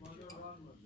Hasan,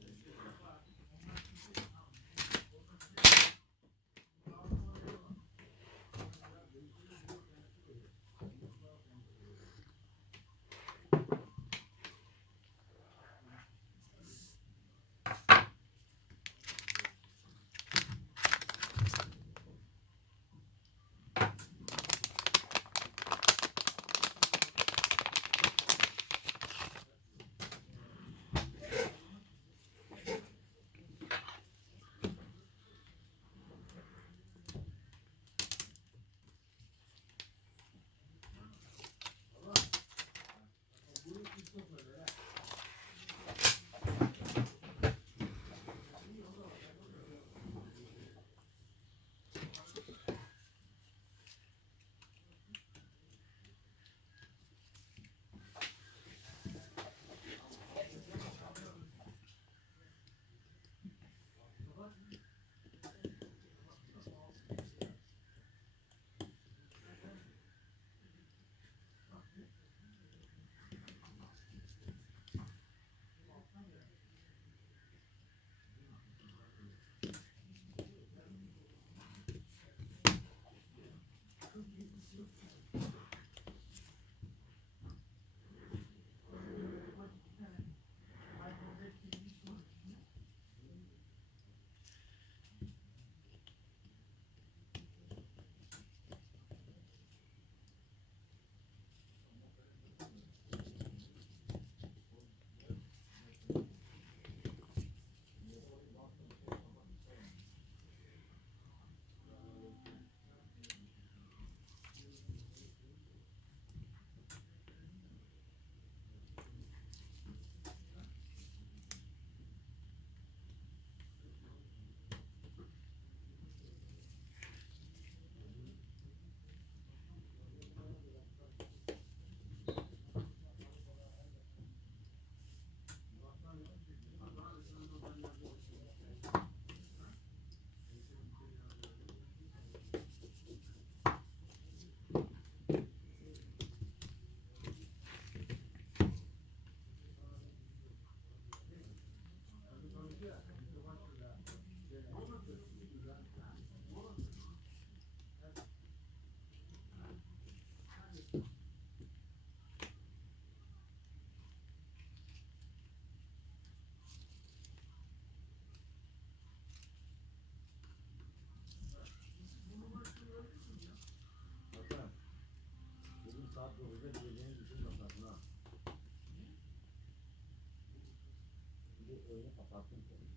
De oyunu kapattım tabii.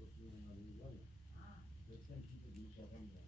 Yoksa yanlarımız var ya. Yoksa kimse bir iş yapamıyor.